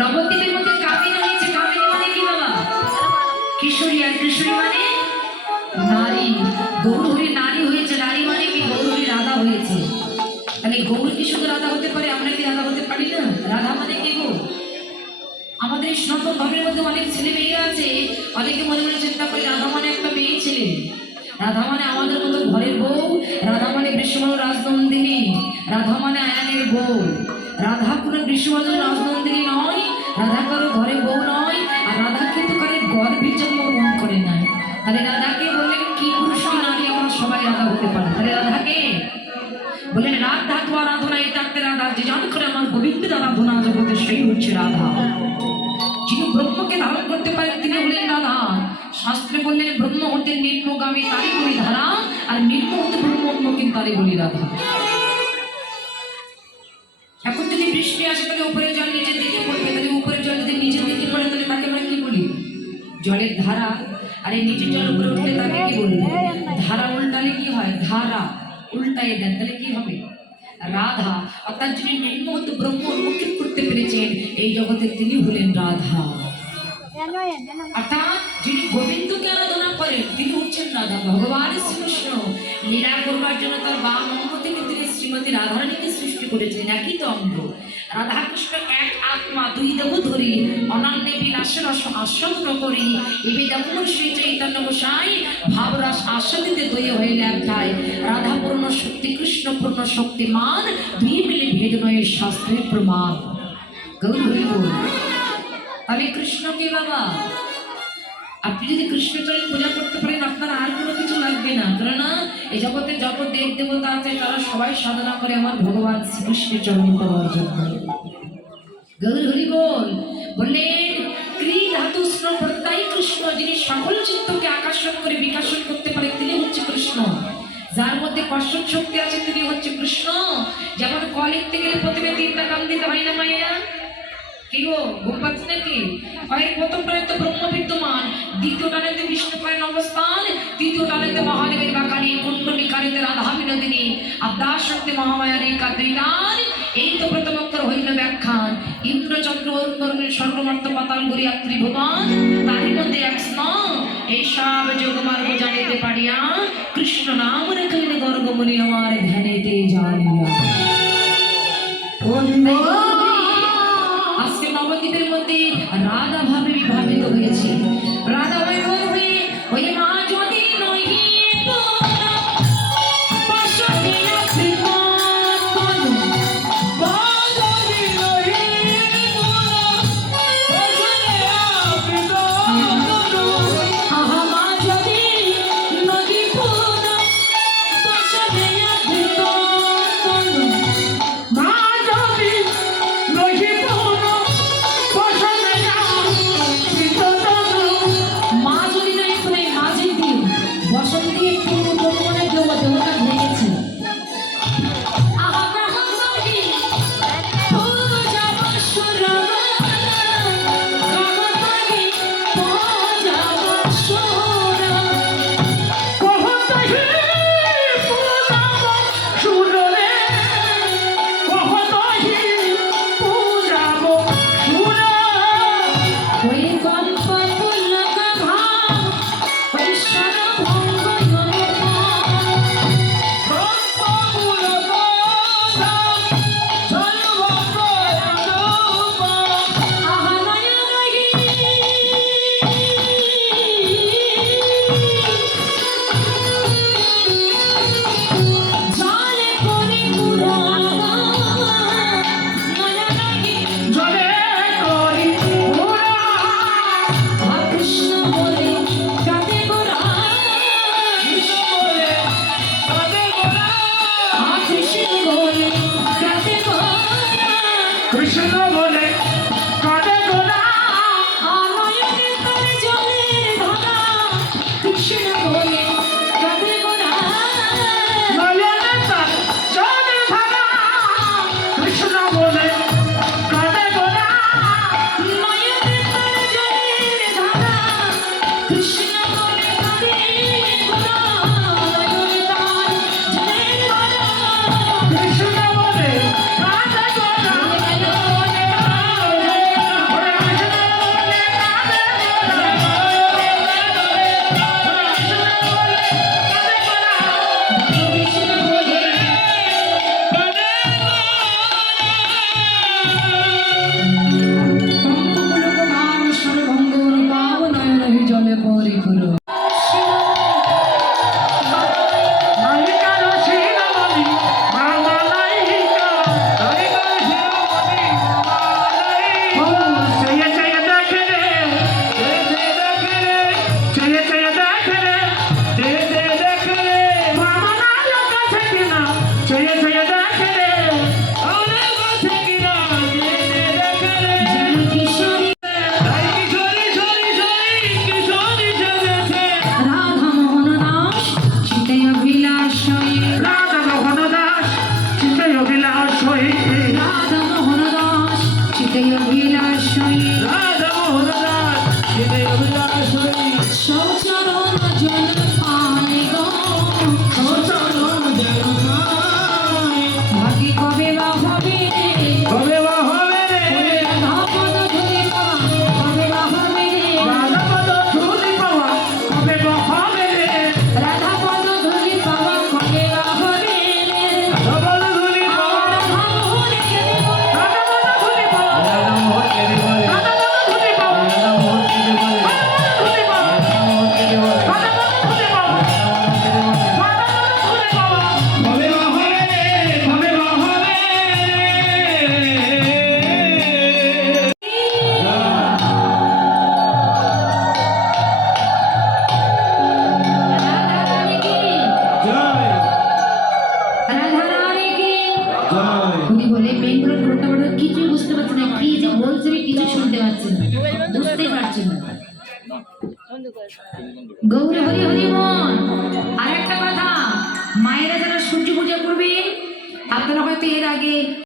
নবদ্বীপের মধ্যে কামিনী হয়েছে। কামিনী মানে কি বাবা? কিশোরী। আর কিশোরী মানে নারী। গৌরহরি নারী হয়েছে। নারী মানে কি? গৌরহরি রাধা হয়েছে। তাহলে গৌর কি শুধু রাধা হতে পারে? আমরা কি রাধা হতে পারি না? রাধা মানে কি গো? আমাদের সনাতন ধর্মের মধ্যে অনেক ছেলে মেয়েরা আছে, অনেকে মনে মনে চিন্তা করে রাধা মানে একটা মেয়ে ছেলে, রাধা মানে আমাদের মতো ঘরের বউ, রাধা মানে গ্রীষ্মবাবু রাজনন্দিনী, রাধা মানে আয়ানের বউ। রাধা কোনো গ্রীষ্মবাবু রাজনন্দিনী নয়, রাধা কারো ঘরে বউ নয়, আর রাধা কিন্তু কারো গর্ভে জন্মগ্রহণ করে নাই। তাহলে রাধাকে বললেন কি পুরুষ কি নারী? আমরা সবাই রাধা হতে পারি। তাহলে রাধাকে বললেন রাধা তো আরাধনা, এই ডাকতে রাধা যে জান করে আমার গোবিন্দের আরাধনা জগতে সেই হচ্ছে রাধা। যিনি ব্রহ্মকে ধারণ করতে পারেন তিনি হলেন রাধা। শাস্ত্রে বললেন ব্রহ্ম হতে নিম্নগামী তারই বলি ধারা, আর নিম্ন হতে ব্রহ্মোন্মুখী তারই বলি রাধা। এখন যদি বৃষ্টি আসে তাহলে উপরের জল নিচের দিকে পড়বে, তাহলে উপরের জল যদি নিচের দিকে পড়ে তাহলে তাকে আমরা কি বলি? জলের ধারা। আর এই নিচের জল উপরে উঠলে তাকে কি বলবো? ধারা। উল্টালে কি হয়? ধারা। উল্টাই দেন তাহলে কি হবে? রাধা। অর্থাৎ যিনি নিম্ন হতে ব্রহ্ম উন্মুখী করতে পেরেছেন এই জগতে তিনি হলেন রাধা। অর্থাৎ যিনি গোবিন্দকে আরাধনা করেন তিনি হচ্ছেন রাধা। ভগবান শ্রীকৃষ্ণ লীলা করবার জন্য তার বাম অঙ্গ থেকে তিনি শ্রীমতী রাধারানীকে সৃষ্টি করেছেন। একই তো অঙ্গ। রাধাকৃষ্ণ এক আত্মা দুই দেহ ধরি অনন্য বিলাসের আস্বাদন করি এবে যেমন শ্রী চৈতন্য গোসাই ভাবরাস আস্বাদিতে দয়ে হইলে একটাই। রাধা পূর্ণ শক্তি কৃষ্ণ পূর্ণ শক্তিমান, দুই মিলে ভেদ নয় শাস্ত্রের প্রমাণ। গৌর হরি বল। তাহলে কৃষ্ণকে বাবা আপনি যদি কৃষ্ণচরণ পূজা করতে পারেন আপনার আর কোনো কিছু লাগবে না। কেননা এই জগতে যত দেব দেবতা আছে তারা সবাই সাধনা করে আমার ভগবান শ্রীকৃষ্ণের চরণ পাওয়ার জন্য। গৌর হরি বল। বললেন ক্রি ধাতু প্রত্যয় কৃষ্ণ, যিনি সকল চিত্তকে আকর্ষণ করে বিকাশন করতে পারে তিনি হচ্ছে কৃষ্ণ। যার মধ্যে কর্ষণ শক্তি আছে তিনি হচ্ছে কৃষ্ণ। যেমন ক লিখতে গেলে প্রথমে তিনটা কাম দিতে হয় না মায়েরা? কি গো ঘুম পাচ্ছে নাকি? প্রথম টানেতে ব্রহ্ম বিদ্যমান, দ্বিতীয় টানেতে বিষ্ণু করেন অবস্থান, তৃতীয় টানেতে মহাদেবের বাগানী, কুণ্ডলিকারিতে রাধা বিনোদিনী, আদ্যাস শক্তি মহামায়ার একা দুই টান। এই তো প্রথম অক্ষর হইল ব্যাখ্যান। ইন্দ্রচন্দ্র অরুণের স্বর্গমর্ত পাতাল গড়িয়া ত্রিভুবন, তারই মধ্যে এক স্নান এই সব যোগমার্গ জানিতে পারিয়া কৃষ্ণ নাম রেখলেন গর্গমণি আমার ধ্যানেতে জানিয়া। আজকে নবদ্বীপের মধ্যে রাধা ভাবে বিভাবিত হয়েছে। রাধা হয়ে ওই মা যদি নহি হই রাধা মোহন দাস চিত্তে অভিলাষ হই রাধা মোহন দাস চিতে অভিলাষ হই রাধা মোহন দাস চিত্তে অভিলাষ হই সচরণ জন পাই গো সচরণ যেন পাই ভাগি কবে বা হবে কবে বা হবে রে রাধা পদ ধরে পাওয়া কবে বা হবে রাধা পদ ধুলি পাওয়া কবে বা হবে রে রাধা পদ ধরে পাওয়া কবে বা হবে রাধা পদ ধুলি পাওয়া রাধা মোহন কেঁদে বলে রাধা পদ ধুলি পাওয়া রাধা মোহন কেঁদে বলে রাধা পদ ধুলি পাওয়া রাধা মোহন কেঁদে বলে রাধা পদ ধুলি পাওয়া রাধা মোহন কেঁদে বলে রাধা পদ ধুলি পাওয়া রাধা মোহন কেঁদে বলে রাধা পদ ধুলি পাওয়া কবে বা হবে রে কবে বা হবে রাধা রানী কি জয় রাধা রানী কি জয় উনি বলে বেঙ্গলোর ঘটনা বড় কিছুই বুঝতে পারছি না কি যে বলছে আমি কিছু শুনতে পাচ্ছি না বুঝতেই পারছি না গৌর হরি হরি মন আর একটা কথা মায়েরা যারা সূর্য পূজা করবে আপনারা হয়তো এর আগে